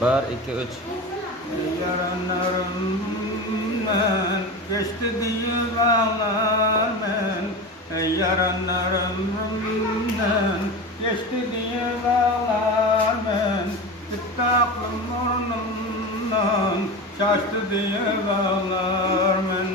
1, 2, 3. Yaranlarımdan geçti diye bağlar men. Yaranlarımdan geçti diye bağlar men. Gitti aklım ornumdan şaştı diye bağlar men.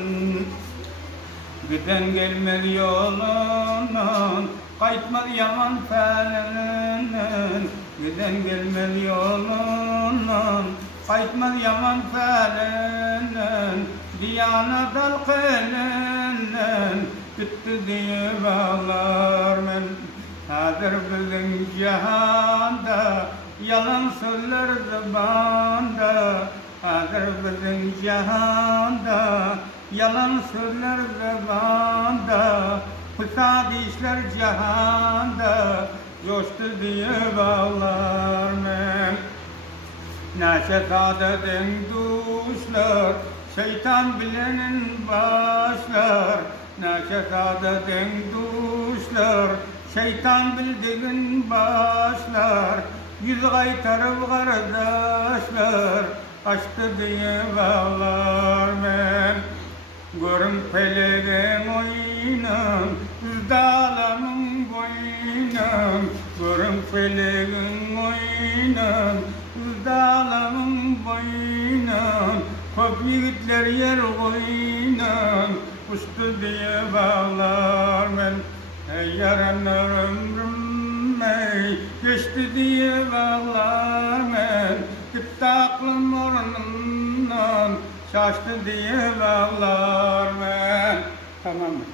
Giden gelmedi yolundan kaytmadı yaman feleninden. Giden gelmedi yolundan kaytmadı yaman feleninden. Diyana dal kılenden bitti diye bağlar men. Hadir bizim cihanda yalan söyler zibanda. Hadir bizim cihanda yalan söyler zibanda. Fısad işler cihanda coştu diye bağlar men. Neşe saadet'in düşler şeytan bilenin başlar. Neşe saadet'in düşler şeytan bildiğin başlar. Yüz kaytarıp kardeşler açtı diye bağlar men. Görün peleğin oynan, dağlamın boynan. Görün peleğin oynan, dağlamın boynan. Köp yigitler yer koynan, uçtu diye bağlar men. Ey yaranlar ömrüm ey, geçti diye bağlar men. Gitti aklım ornundan şaştı diye bağlar men. Tamam mı?